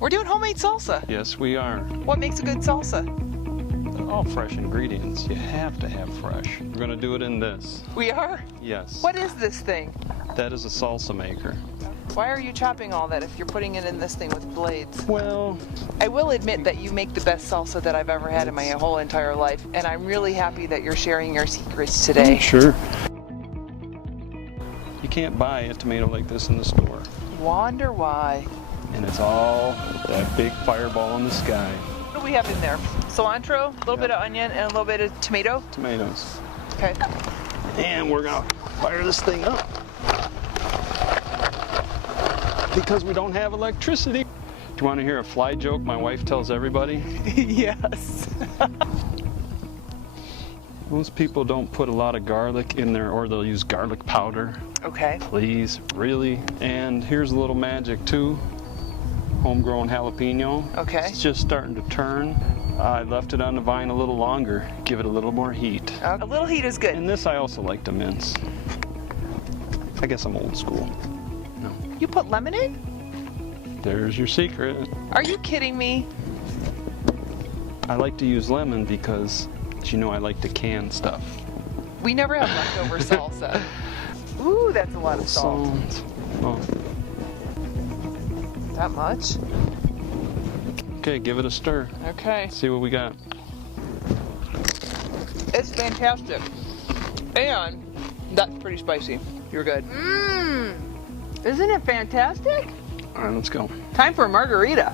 We're doing homemade salsa. Yes, we are. What makes a good salsa? All fresh ingredients. You have to have fresh. We're going to do it in this. We are? Yes. What is this thing? That is a salsa maker. Why are you chopping all that if you're putting it in this thing with blades? Well, I will admit that you make the best salsa that I've ever had in my whole entire life, and I'm really happy that you're sharing your secrets today. sure. You can't buy a tomato like this in the store. Wonder why. And it's all that big fireball in the sky. What do we have in there? Cilantro, a little bit of onion, and a little bit of tomato? Tomatoes. Okay. And we're going to fire this thing up. Because we don't have electricity. Do you want to hear a fly joke my wife tells everybody? Yes. Most people don't put a lot of garlic in there, or they'll use garlic powder. Okay. Please, really? And here's a little magic too. Homegrown jalapeno. Okay. It's just starting to turn. I left it on the vine a little longer. Give it a little more heat. A little heat is good. And this I also like to mince. I guess I'm old school. No. You put lemon in? There's your secret. Are you kidding me? I like to use lemon because, you know, I like to can stuff. We never have leftover salsa. Ooh, that's a lot of salt. Oh. That much? Okay, give it a stir. Okay. See what we got. It's fantastic. And that's pretty spicy. You're good. Mmm. Isn't it fantastic? All right, let's go. Time for a margarita.